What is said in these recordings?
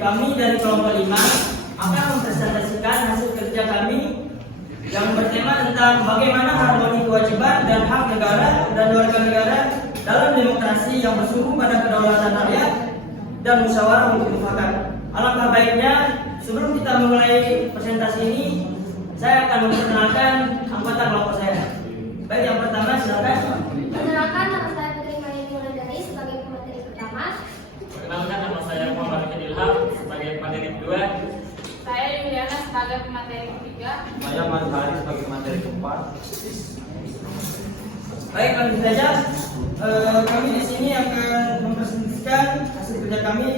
Kami dari kelompok 5 akan mempresentasikan hasil kerja kami yang bertema tentang bagaimana harmoni kewajiban dan hak negara dan warga negara dalam demokrasi yang bersumber pada kedaulatan rakyat dan musyawarah untuk mufakat. Alangkah baiknya sebelum kita memulai presentasi ini, saya akan memperkenalkan anggota kelompok saya. Baik, yang pertama silakan. Perkenalkan, nama saya Putri Mayani Wulandari sebagai pemateri pertama. Perkenalkan, nama saya Muhammad Ilham sebagai pemateri kedua. Saya Yuliana sebagai pemateri ketiga. Saya Mazhari sebagai materi keempat. Baik, langsung saja. Kami di sini akan mempresentasikan hasil kerja kami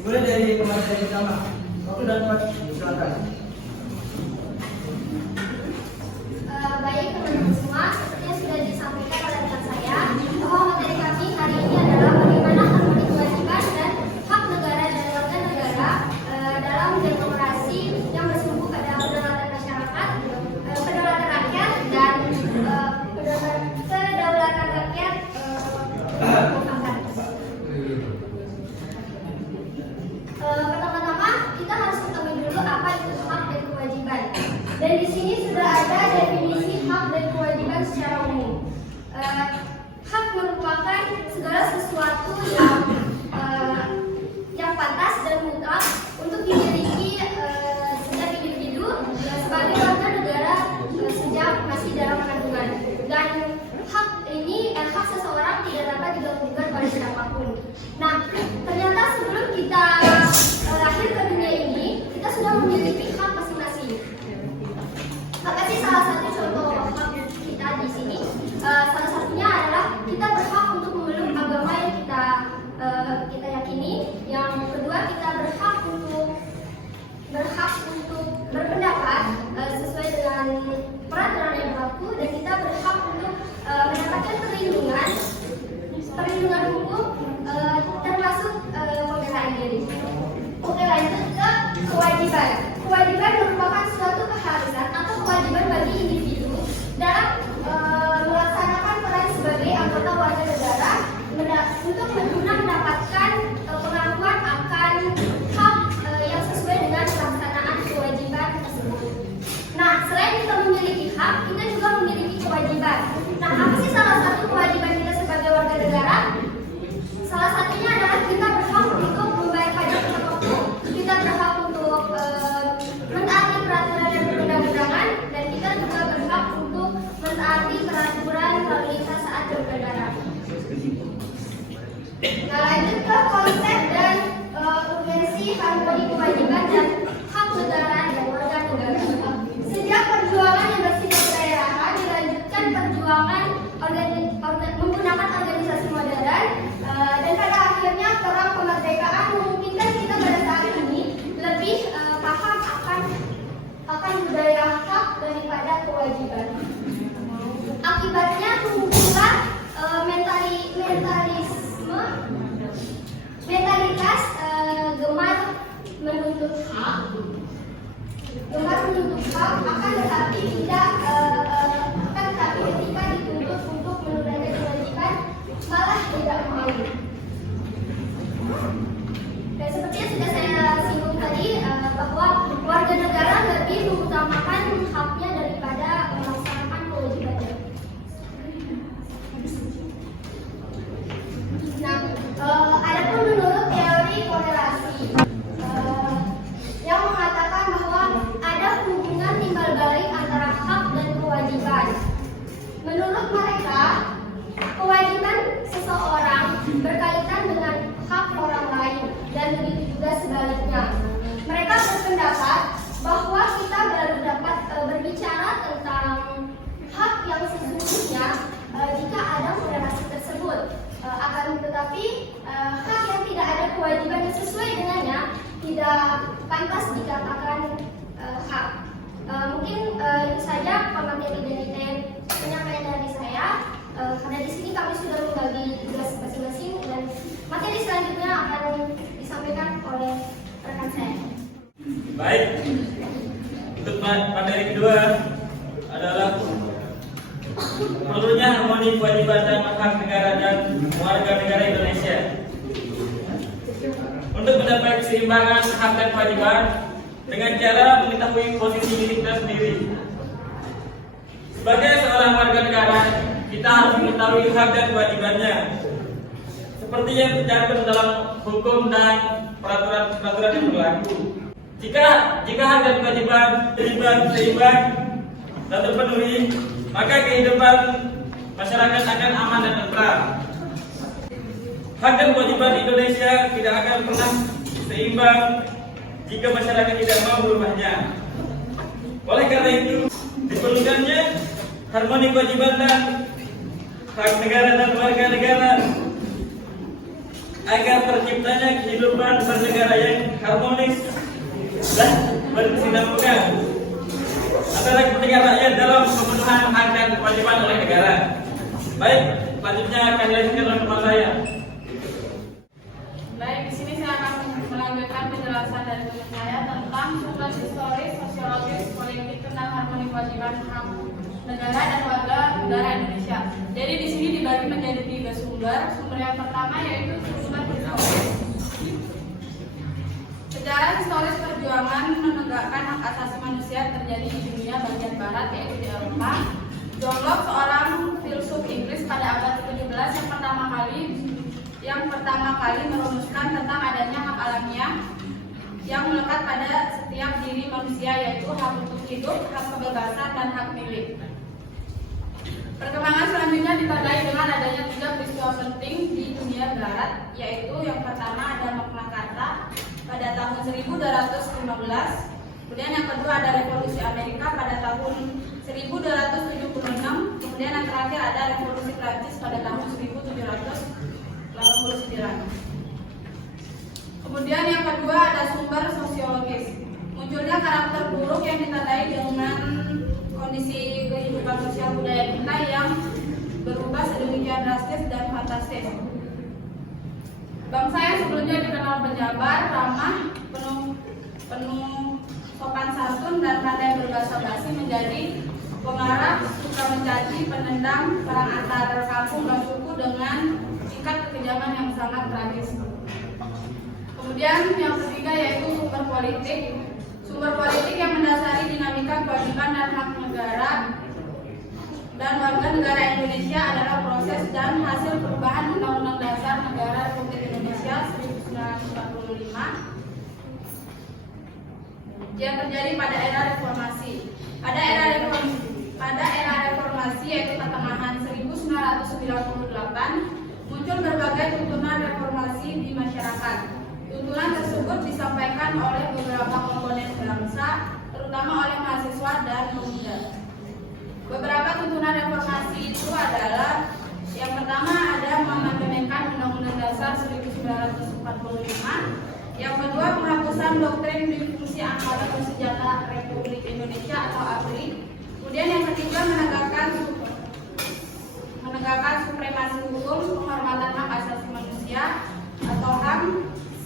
mulai dari pemateri pertama. Waktu dan tempat silakan. Baik teman-teman semua, seperti yang sudah disampaikan oleh rekan saya, bahwa materi kami hari ini adalah bagaimana harmoni kewajiban dan hak negara dan warga negara dalam demokrasi yang bersumber pada kedaulatan masyarakat, kedaulatan rakyat dan kedaulatan rakyat. Pertama-tama kita harus ketahui dulu apa itu hak dan kewajiban. Dan di sini sudah ada definisi hak dan kewajiban secara umum. Hak merupakan segala sesuatu yang pantas dan mutlak untuk dimiliki setiap individu sebagai warga negara sejak masih dalam kandungan. Dan hak ini hak seseorang tidak dapat diganggu-gugat oleh siapapun. Nah, ternyata sebelum kita lahir ke dunia ini, kita sudah memiliki hak masing-masing. Maka sih salah satu contoh hak kita di sini, salah satunya adalah kita berhak untuk memeluk agama yang kita yakini. Yang kedua, kita berhak untuk berpendapat sesuai dengan peraturan yang berlaku, dan kita berhak untuk mendapatkan perlindungan hukum termasuk pembelaan diri. Oke, lanjut ke kewajiban. Kewajiban merupakan suatu keharusan atau kewajiban bagi individu dalam melaksanakan peran sebagai anggota warga negara untuk mendapatkan pengakuan akan hak yang sesuai dengan pelaksanaan kewajiban tersebut. Nah, selain kita memiliki hak, kita juga memiliki kewajiban. Nah, apa sih salah satu kewajiban kita sebagai warga negara? Salah satunya adalah kita berhak untuk membayar pajak tepat waktu, kita berhak untuk mentaati peraturan dan perundang-undangan, dan kita juga berhak untuk mentaati peraturan lalu lintas saat berkendara. Nah, lanjut ke konsep dan urgensi harmoni kewajiban dan hak negara dan warga negara. Sejak perjuangan yang bersifat kedaerahan dilanjutkan perjuangan menggunakan organisasi modern, dan pada akhirnya perang kemerdekaan memungkinkan kita pada saat ini lebih paham akan budaya hak daripada kewajiban. Akibatnya tumbuhlah mentalitas gemar menuntut hak akan tetapi ketika dituntut untuk menunaikan kewajiban malah tidak mau. Dan seperti yang sudah saya singgung tadi, bahwa warga negara lebih mengutamakan haknya daripada melaksanakan kewajibannya. Nah, adapun menurut teori korelasi yang mengatakan bahwa ada hubungan timbal balik antara hak dan kewajiban. Menurut mereka, kewajiban seseorang berkaitan dengan hak orang lain, dan begitu juga sebaliknya. Mereka berpendapat bahwa kita baru dapat berbicara tentang hak yang sesungguhnya jika ada korelasi tersebut. Akan tetapi hak yang tidak ada kewajiban yang sesuai dengannya tidak pantas dikatakan hak. Mungkin itu saja pemateri dari penyampaian dari saya. Karena di sini kami sudah membagi tugas masing-masing, dan materi selanjutnya akan disampaikan oleh rekan saya. Baik, untuk materi kedua adalah perlunya harmoni kewajiban dan hak negara dan warga negara Indonesia. untuk mendapat keseimbangan hak dan kewajiban dengan cara mengetahui posisi diri kita sendiri. Sebagai seorang warga negara, kita harus mengetahui hak dan kewajibannya, seperti yang tercantum dalam hukum dan peraturan yang berlaku. Jika hak dan kewajiban seimbang dan terpenuhi, maka kehidupan masyarakat akan aman dan tentram. Hak dan kewajiban Indonesia tidak akan pernah seimbang jika masyarakat tidak mau merubahnya. Oleh karena itu, diperlukannya harmoni kewajiban dan hak negara dan warga negara agar terciptanya kehidupan bernegara yang harmonis dan berkesinambungan antara kepentingan rakyat dalam pemenuhan hak dan kewajiban oleh negara. Baik, selanjutnya akan dilanjutkan oleh teman saya. Baik, di sini saya akan melanjutkan penjelasan dari teman saya tentang sumber historis, sosiologis, politik tentang harmoni kewajiban hak negara dan warga negara Indonesia. Jadi di sini dibagi menjadi 3 sumber. Sumber yang pertama yaitu sumber historis. Sejarah historis perjuangan menegakkan hak asasi manusia terjadi di dunia bagian barat, yaitu di Eropa. John Locke, seorang filsuf Inggris pada abad ke-17 yang pertama kali merumuskan tentang adanya hak alamiah yang melekat pada setiap diri manusia, yaitu hak untuk hidup, hak kebebasan, dan hak milik. Perkembangan selanjutnya ditandai dengan adanya 3 peristiwa penting di dunia barat, yaitu yang pertama ada Magna Carta pada tahun 1215, kemudian yang kedua ada Revolusi Amerika pada tahun 1276, kemudian yang terakhir ada Revolusi Prancis pada tahun 1789. Kemudian yang kedua ada sumber sosiologis. Munculnya karakter buruk yang ditandai dengan kondisi kehidupan sosial budaya kita yang berubah sedemikian drastis dan fantastis. Bangsa yang sebelumnya dikenal penjabar, ramah, penuh sopan santun dan pandai berbahasa basi menjadi pemarah, suka mencaci, penendang, perang antar kampung dan suku dengan tingkat kekejaman yang sangat tragis. Kemudian yang ketiga yaitu sumber politik. Sumber politik yang mendasari dinamika kewajiban dan hak negara dan warga negara Indonesia adalah proses dan hasil perubahan Undang-Undang Dasar Negara Republik Indonesia 1945 yang terjadi pada era reformasi. Pada era reformasi yaitu pertengahan 1998 muncul berbagai tuntunan reformasi di masyarakat. Tuntunan tersebut disampaikan oleh beberapa komponen bangsa, terutama oleh mahasiswa dan pemuda. Beberapa tuntunan reformasi itu adalah yang pertama ada mengamandemenkan Undang-Undang Dasar 1945, yang kedua penghapusan doktrin difungsi Angkatan Bersenjata Republik Indonesia atau ABRI, kemudian yang ketiga menegakkan supremasi hukum, penghormatan hak asasi manusia atau HAM,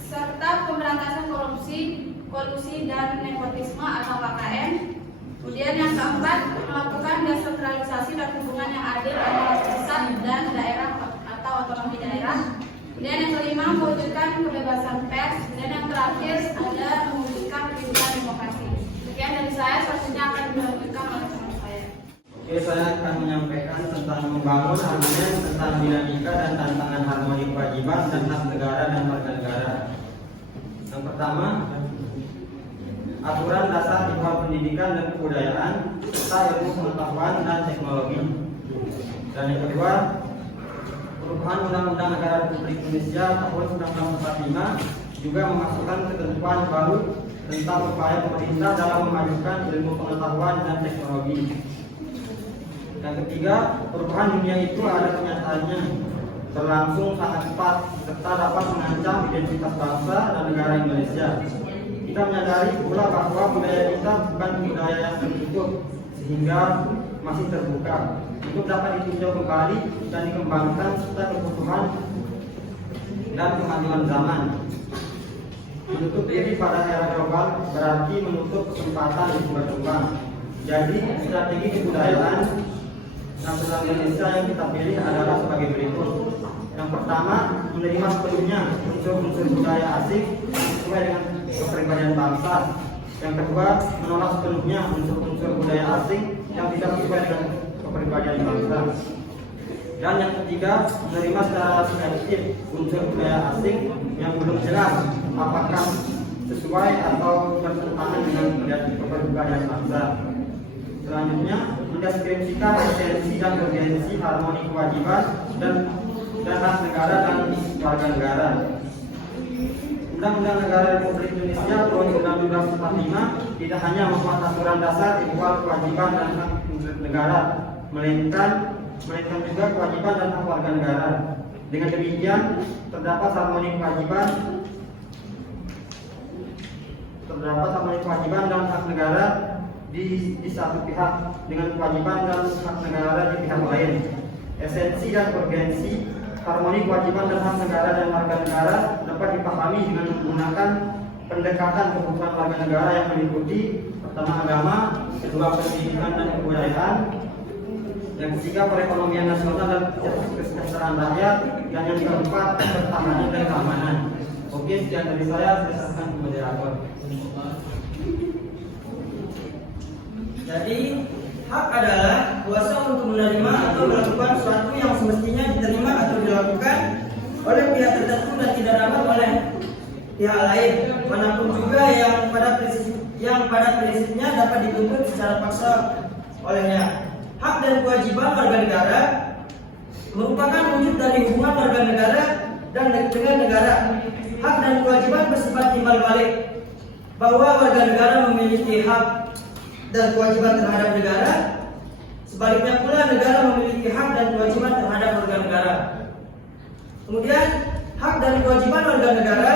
serta pemberantasan korupsi, kolusi dan nepotisme atau KKN. Kemudian yang keempat melakukan desentralisasi dan hubungan yang adil antara pusat dan daerah atau otonomi daerah. Kemudian yang kelima mewujudkan kebebasan pers. Dan yang terakhir ada mewujudkan kehidupan demokrasi. Sekian dari saya, selanjutnya akan dilanjutkan oleh teman saya. Oke, saya akan menyampaikan tentang membangun argumen tentang dinamika dan tantangan harmoni kewajiban dan hak negara dan warga negara. Yang pertama, aturan dasar di bidang pendidikan dan kebudayaan serta ilmu pengetahuan dan teknologi. Dan yang kedua, perubahan Undang-Undang Negara Republik Indonesia tahun 1945 juga memasukkan ketentuan baru tentang upaya pemerintah dalam memajukan ilmu pengetahuan dan teknologi. Yang ketiga, perubahan dunia itu ada kenyataannya berlangsung sangat cepat serta dapat mengancam identitas bangsa dan negara Indonesia. Kita menyadari pula bahwa budaya kita bukan budaya yang tertutup sehingga masih terbuka untuk dapat ditinjau kembali dan dikembangkan serta kebutuhan dan kemajuan zaman. Menutup diri pada era global berarti menutup kesempatan untuk berkembang. Jadi strategi kebudayaan nasional Indonesia yang kita pilih adalah sebagai berikut. Yang pertama, menerima sepenuhnya unsur-unsur budaya asing sesuai dengan kepribadian bangsa. Yang kedua, menolak sepenuhnya unsur-unsur budaya asing yang tidak sesuai dengan kepribadian bangsa. Dan yang ketiga, menerima secara selektif unsur budaya asing yang belum jelas apakah sesuai atau bertentangan dengan kepribadian bangsa. Selanjutnya, mendeskripsikan esensi dan urgensi harmoni kewajiban dan hak negara dan warga negara. Undang-Undang Negara Republik Indonesia tahun 1945 tidak hanya memuat aturan dasar ihwal kewajiban dan hak negara, melainkan juga kewajiban dan hak warga negara. Dengan demikian, terdapat harmoni kewajiban dan hak negara di satu pihak dengan kewajiban dan hak negara di pihak lain. Esensi dan urgensi harmoni kewajiban dan hak negara dan warga negara dapat dipahami dengan menggunakan pendekatan kebutuhan warga negara yang meliputi pertama agama, kedua pendidikan dan kebudayaan, yang ketiga perekonomian nasional dan kesejahteraan rakyat, dan yang keempat pertahanan dan keamanan. Oke, sekian dari saya serahkan ke moderator. Jadi, hak adalah kuasa untuk menerima atau melakukan sesuatu yang semestinya diterima atau dilakukan oleh pihak tertentu dan tidak dapat oleh pihak lain, manapun juga yang pada prinsipnya dapat dituntut secara paksa olehnya. Hak dan kewajiban warga negara merupakan wujud dari hubungan warga negara dan dengan negara. Hak dan kewajiban bersifat timbal balik, bahwa warga negara memiliki hak dan kewajiban terhadap negara, sebaliknya pula negara memiliki hak dan kewajiban terhadap warga negara. Kemudian hak dan kewajiban warga negara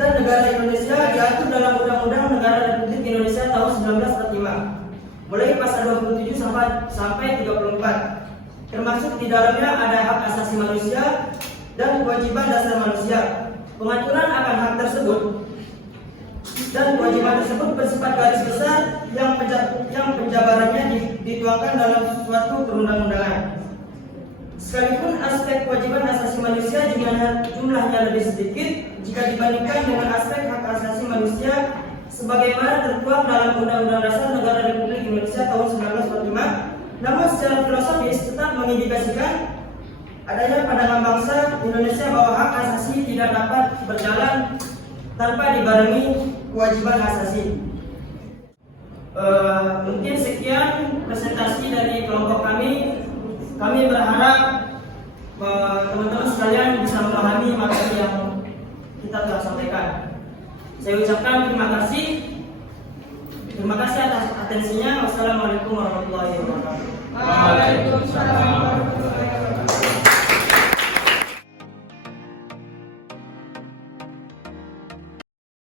dan negara Indonesia diatur dalam Undang-Undang Negara Republik Indonesia tahun 1945, mulai pasal 27 sampai 34. Termasuk di dalamnya ada hak asasi manusia dan kewajiban dasar manusia. Pengaturan akan hak tersebut dan kewajiban tersebut bersifat garis besar yang penjabarannya dituangkan dalam suatu perundang-undangan. Sekalipun aspek kewajiban asasi manusia jumlahnya lebih sedikit jika dibandingkan dengan aspek hak asasi manusia sebagaimana tertuang dalam Undang-Undang Dasar Negara Republik Indonesia tahun 1945, namun secara filosofis tetap mengindikasikan adanya pandangan bangsa Indonesia bahwa hak asasi tidak dapat berjalan tanpa dibarengi kewajiban asasi. Mungkin sekian presentasi dari kelompok kami. Kami berharap teman-teman sekalian bisa memahami materi yang kita telah sampaikan. Saya ucapkan terima kasih. Terima kasih atas atensinya. Wassalamualaikum warahmatullahi wabarakatuh. Waalaikumsalam.